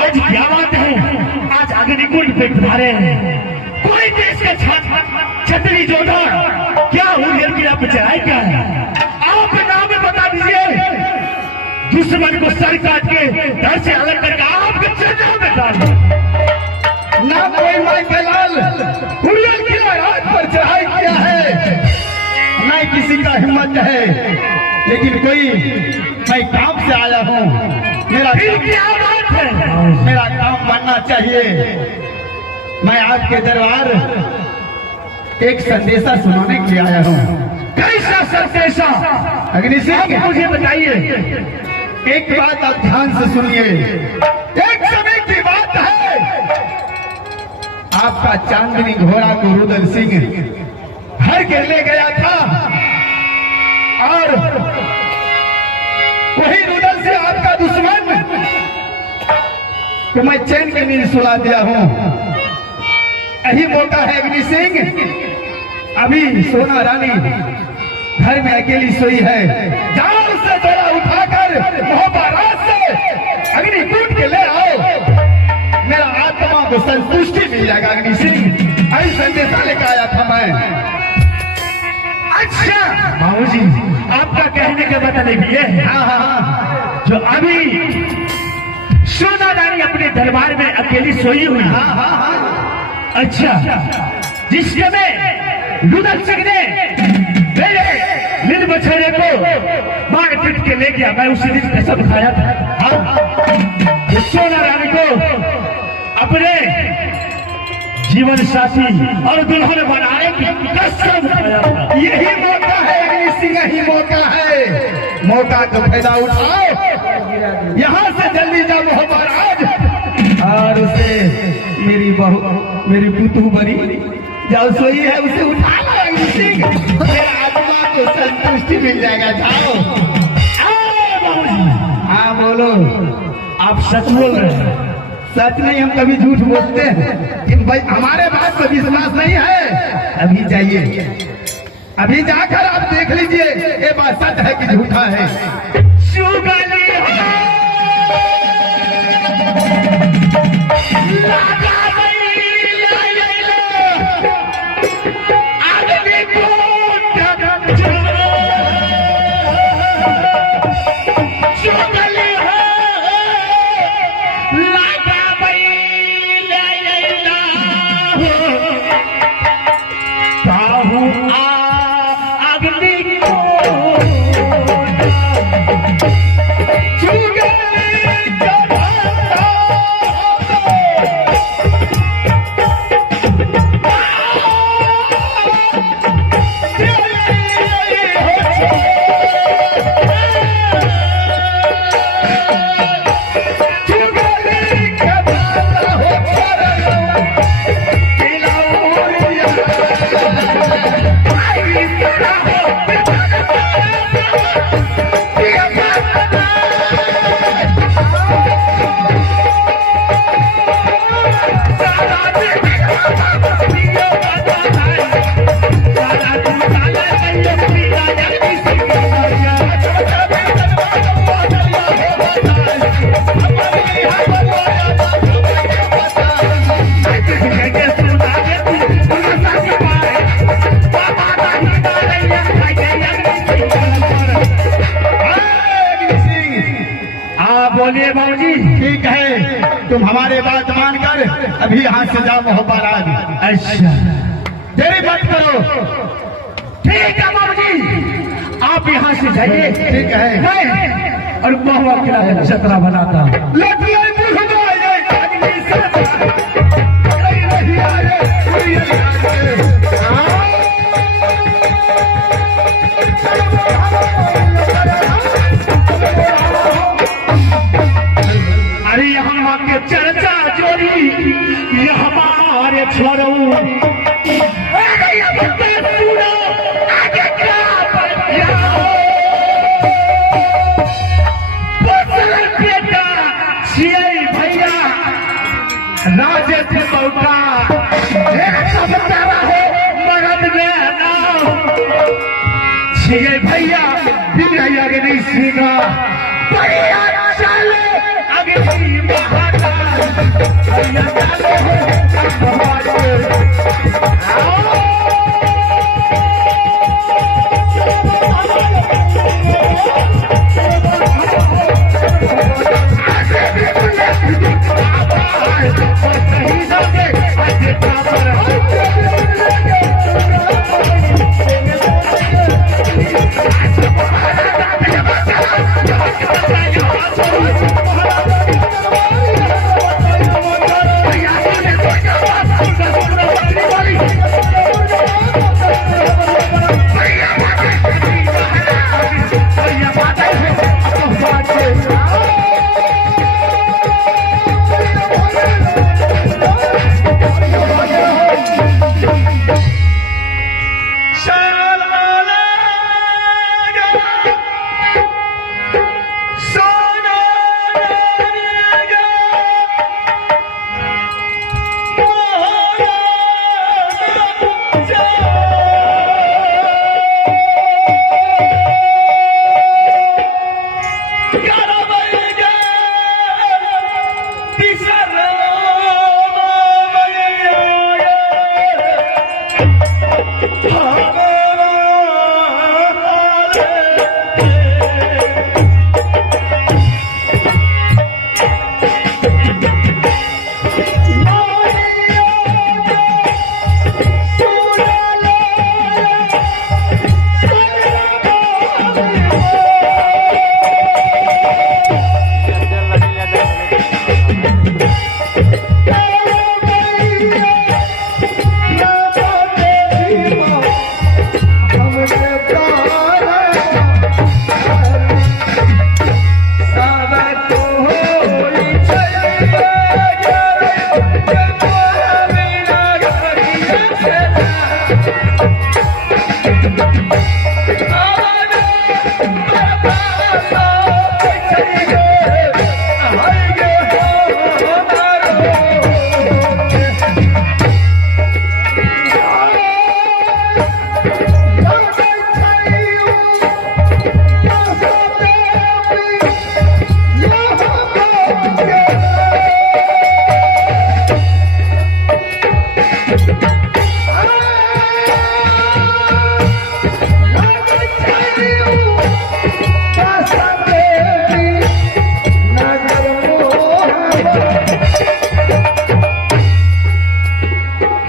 आज क्या बात है, आज अग्निकुंड पे तुम्हारे कोई देश का छतरी जोधा क्या हुलियर की आप चढ़ाई क्या है? आप नाम बता दीजिए, दुश्मन को सर काट के डर से अलग करके आपके चरणों में डाल ना कोई माइकलाल हुलियर की रात पर चढ़ाई किया है, न किसी का हिम्मत है, लेकिन कोई मैं काम से आया हूँ, मेरा काम बनना चाहिए। मैं आपके दरबार एक संदेशा सुनाने के लिए आया हूँ। कैसा संदेशा? अग्नि सिंह मुझे बताइए। एक बात आप ध्यान से सुनिए। एक समय की बात है, आपका चांदनी घोड़ा को रुदल सिंह हर के ले गया था और वही रुदल से आपका दुश्मन तो मैं चैन की नींद सुला दिया हूं। यही मौका है अग्नि सिंह, अभी सोना रानी घर में अकेली सोई है, जाओ उससे थोड़ा उठाकर महाराज से अग्नि कूट के ले आओ, मेरा आत्मा को संतुष्टि मिल जाएगा। अग्नि सिंह ऐसा संदेशा लेकर आया था मैं। अच्छा बाबूजी, आपका कहने का मतलब ये है जो अभी सोना रानी अपने दरबार में अकेली सोई हुई है। अच्छा, जिस समय रुदल सिंह ने मेरे नील बछड़े को मार पीट के ले गया, मैं उसी दिन कसम खाया था सोना रानी को अपने जीवन साथी और दुल्हन बनाने की कसम खाया था। यही मौका है अग्नि सिंह, यही मौका है, मौका का फायदा उठाओ, यहाँ से जल्दी जाओ महाराज और उसे मेरी बहू मेरी पुतू बनी जाओ सोई है उसे उठा लो अग्नि सिंह, मेरा आत्मा को संतुष्टि मिल जाएगा। जाओ। हाँ बोलो। आप सच बोल रहे हैं? सच नहीं, हम कभी झूठ बोलते हैं, कि भाई हमारे बात पर विश्वास नहीं है। अभी जाइए, अभी जाकर आप देख लीजिए ये बात सच है कि झूठा है। बोलिए बाबूजी। ठीक है, तुम हमारे बात मानकर अभी यहाँ से जाओ महाराज। अच्छा, देरी मत करो। ठीक है बाबूजी, आप यहाँ से जाइए। ठीक है। मैं और महुआ किला का जतरा बनाता हूँ। अरे यहाँ के चर्चा जोड़ी ये हमारे छोड़ो आगे क्या बेटा छियै भैया राजे थे बउका मरद में नाम छियै भैया बिना आगे नहीं सीखा बढ़िया चले आगे महाकाल भैया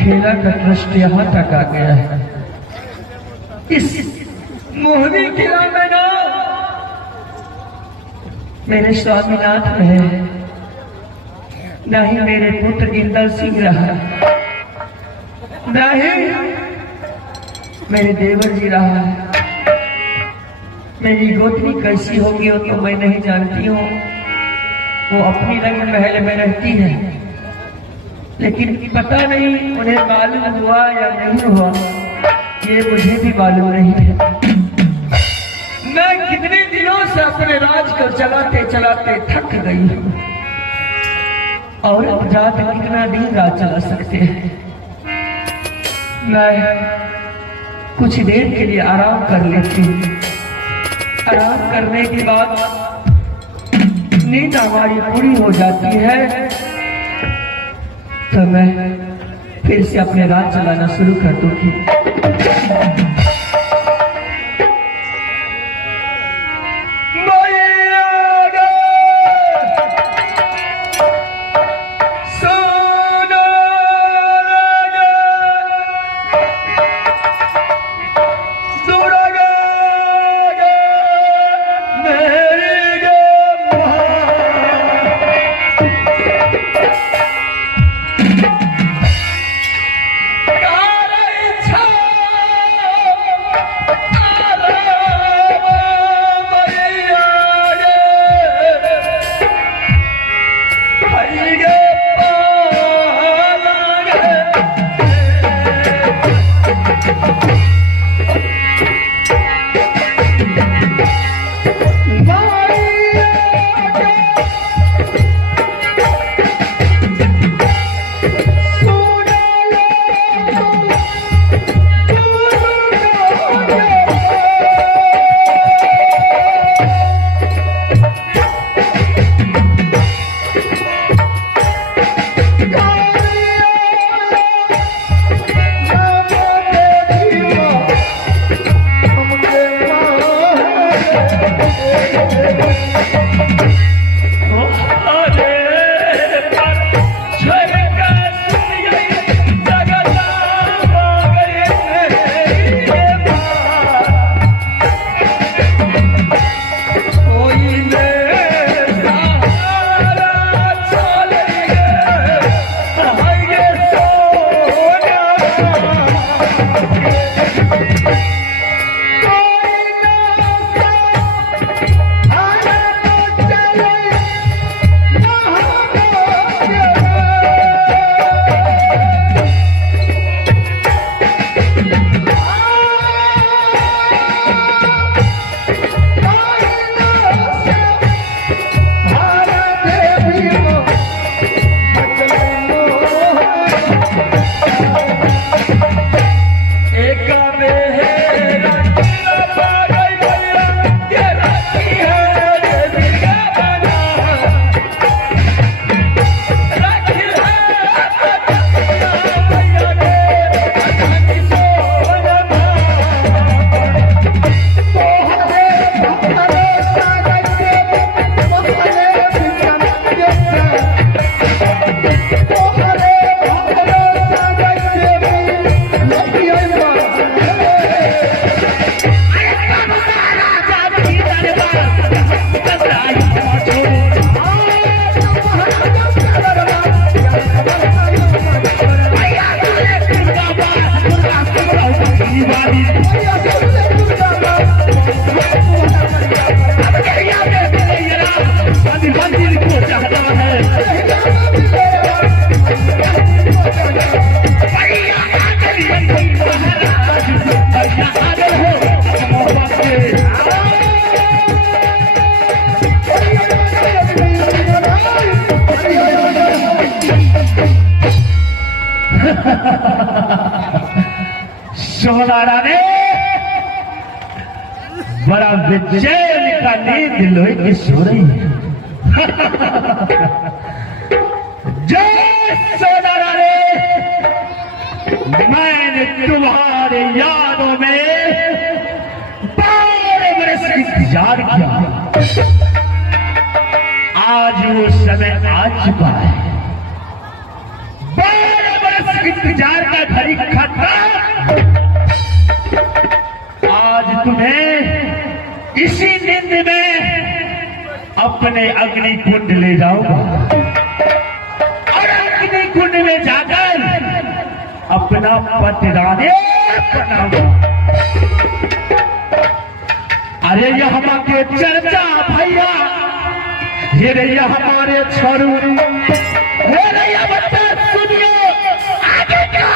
खेला का ट्रस्ट यहाँ तक आ गया है। इस मोहनी किला में ना मेरे स्वामीनाथ रहे, न ही मेरे पुत्र इंदर सिंह रहा, न ही मेरे देवर जी रहा। मेरी गोतनी कैसी होगी वो तो मैं नहीं जानती हूँ, वो अपनी रंग महल में रहती है, लेकिन पता नहीं उन्हें मालूम हुआ या नहीं हुआ, ये मुझे भी मालूम नहीं है। मैं कितने दिनों से अपने राज को चलाते चलाते थक गई हूँ, और अब जात कितना दिन राज चला सकते हैं। मैं कुछ देर के लिए आराम कर लेती हूँ। आराम करने के बाद नींद हमारी पूरी हो जाती है तो मैं फिर से अपने राज चलाना शुरू कर दूंगी। सोनारा ने बड़ा बेचैन का नींद लोई की सो रही है। जय सोनारा ने, मैंने तुम्हारे यादों में 12 बरस इंतजार किया। आज वो समय आ चुका है। 12 बरस इंतजार का घड़ी खत्म। आज तुम्हें इसी नींद में अपने अग्नि कुंड ले जाऊंगा और अग्नि कुंड में जाकर अपना पतिराने बनाऊंगा। अरे ये हमारे चर्चा भैया, ये रे ये हमारे छोरू, ये रे ये बच्चा सुनियो आगे क्या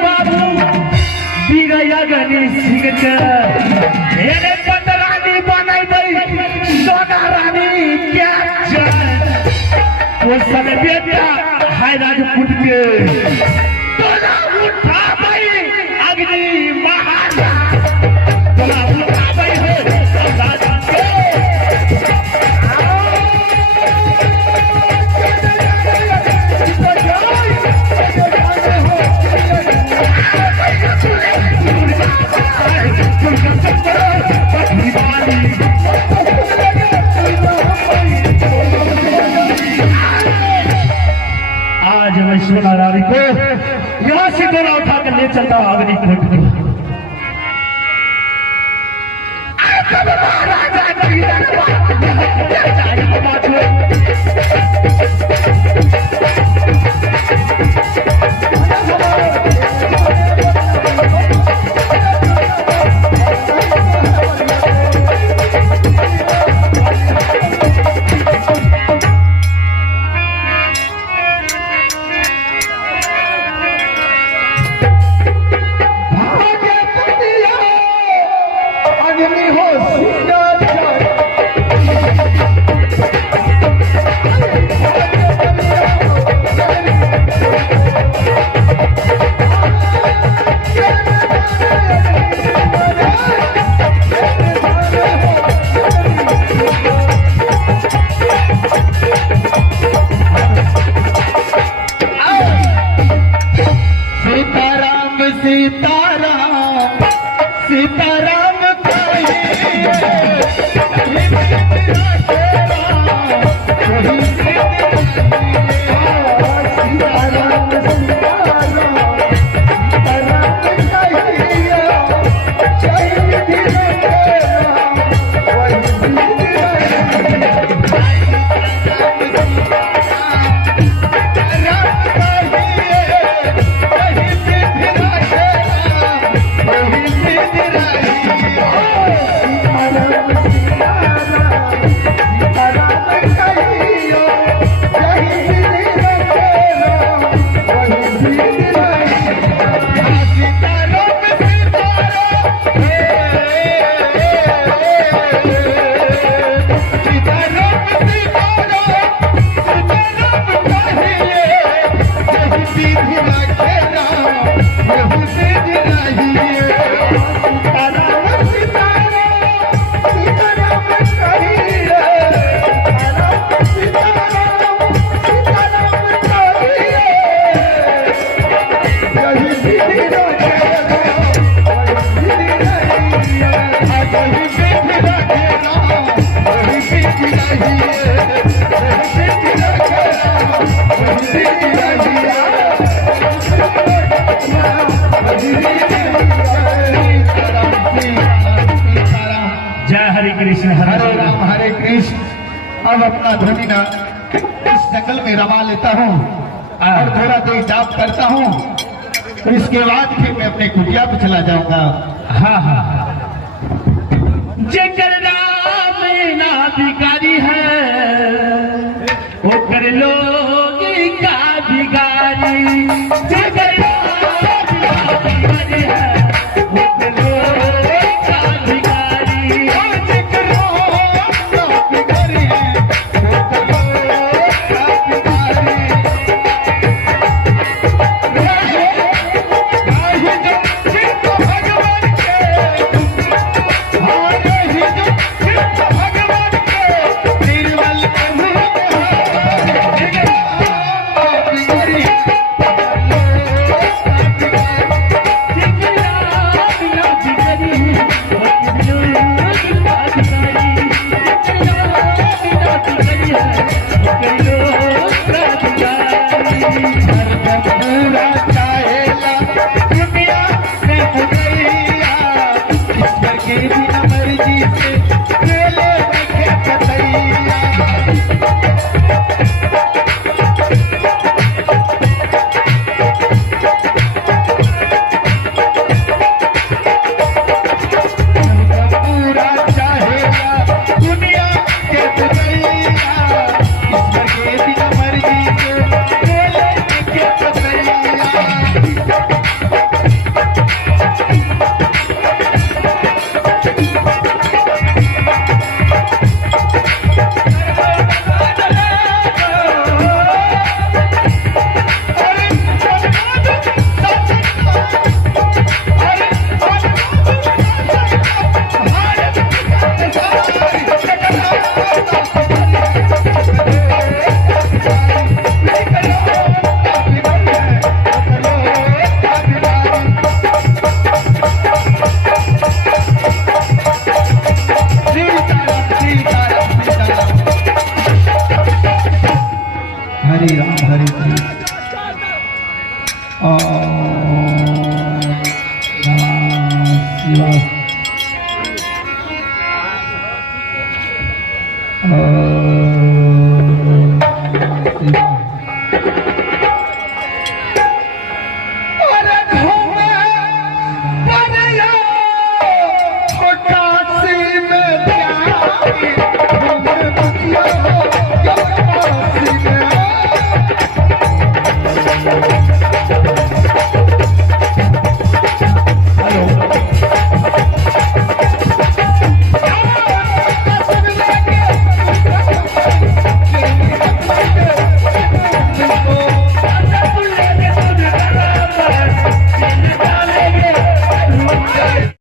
बाबू बिगया गनी सिंह मेरे पतरानी बनाई भाई सोना रानी क्या वो समय बेटा है राजपूत के तोला उठा भाई अग्नि महाराजा तोला उठा भाई हो आज मैं सोना रानी को यहां से गोला उठा कर ले चलता हूं अग्नि कुंड में। Oh, अब अपना ध्वनि ना इस जंगल में रमा लेता हूँ और थोड़ा देर जाप करता हूँ, तो इसके बाद फिर मैं अपने कुटिया पे चला जाऊंगा। हाँ हाँ, जेकर नाम ना भिखारी है वो कर लोग का भिखारी, जेकर नाम ना भिखारी है वो कर लोग का भिखारी, और जेकर नाम ना भिखारी है, वो कर लोग का भिखारी। राही जो सिर्फ भगवान के, हाँ राही जो सिर्फ भगवान के, निर्मल के मुँह में हाथ, जेकर नाम ना भिखारी है, पूरा चाहेला दुनिया में मुदैया, ईश्वर की बिना मर्जी से खेले रखे कतैया। पूरा चाहेला दुनिया के मुदैया, ईश्वर के बिना मर्जी से खेले रखे कतैया। हरे राम हरे कृष्ण ओम नमः शिवाय।